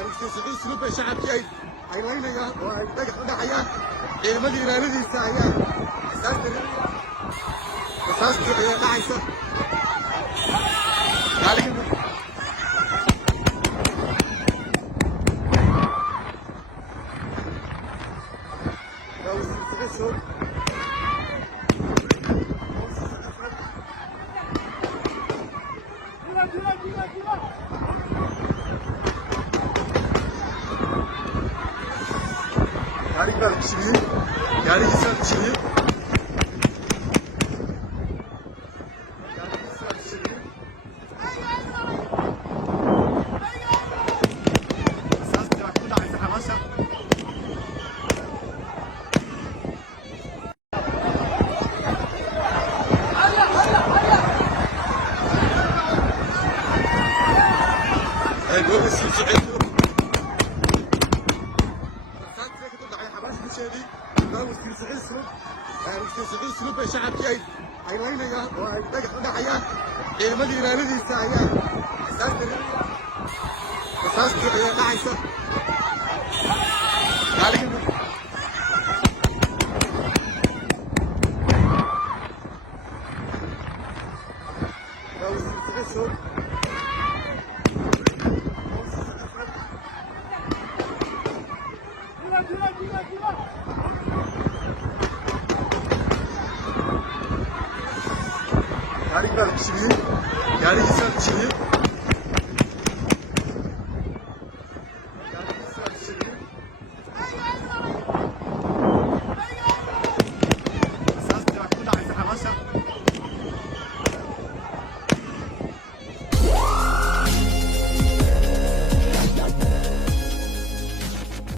isluubay shacabkii ay laynayaan oo ay dhagax u dhacayaan ciidamadii ilaaladiisa ayaa rasaastii ayaa dhacaysa Yargılar pişiriyor. Yargısal pişiriyor. Yargısal pişiriyor. Esas traktör da aynı havasa. Böyle sürücü isluubay shacabkii ay laynayaan oo ay dhagax u dhacayaan ciidamadii ilaaladiisa ayaa rasaastii ayaa dhacaysa Viva!